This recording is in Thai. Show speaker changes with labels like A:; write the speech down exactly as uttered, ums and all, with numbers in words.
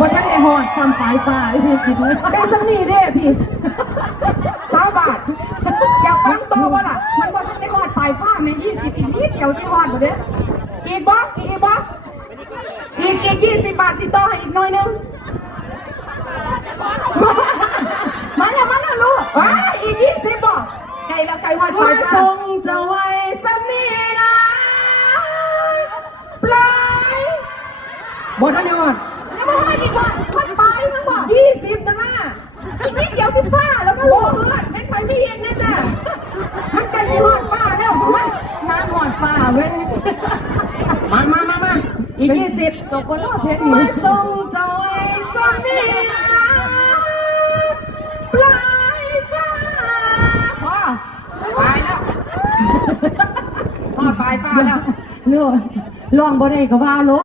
A: พอท่านไอ้หอดซ้ำปลายฟ้าพี่กินเลยได้สักนี่เด้พี่สามบาทอยากฟังต่อวะล่ะมันพอท่านไอ้หอดปลายฟ้าแม่ยี่สิบอีกนิดเดียวที่หอดหมดเด้อีกบ่อีกบ่อีกอีกยี่สิบบาทสิต่อให้อีกหน่อยนึงมาแล้วมาแล้วลูกว้าอีกยี่สิบบ่ไก่แล้วไก่หอดปลายฟ้าทรงจะไว้สักนี่นะปลายบนนั่นเองวันไม่ไม่ดีกว่ามันไปนะว่ายี่สิบนะล่ะอีกนิดเดียวสิบฟ้าแล้วก็ลงเลยเป็นไปไม่เย็นนะจ๊ะมันใกล้สิหอดฟ้าแล้วมันน้ำหอดฟ้าเว้ยมามามามาอีกยี่สิบจบกันแล้วเพชรไม่ทรงใจสักนิดปลายฟ้าพอไปแล้วพอปลายฟ้าแล้วเลือกลองบ่ได้ก็ว่าลบ